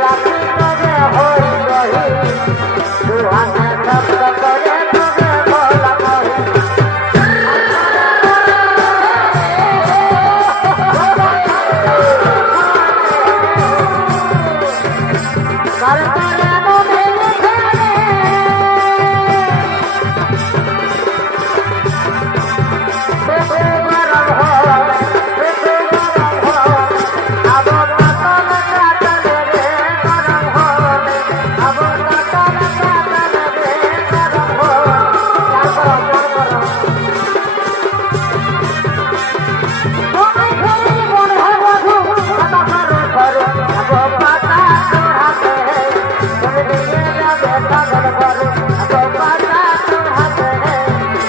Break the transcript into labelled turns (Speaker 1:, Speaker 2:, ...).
Speaker 1: রাখি করে হই Bora, bora.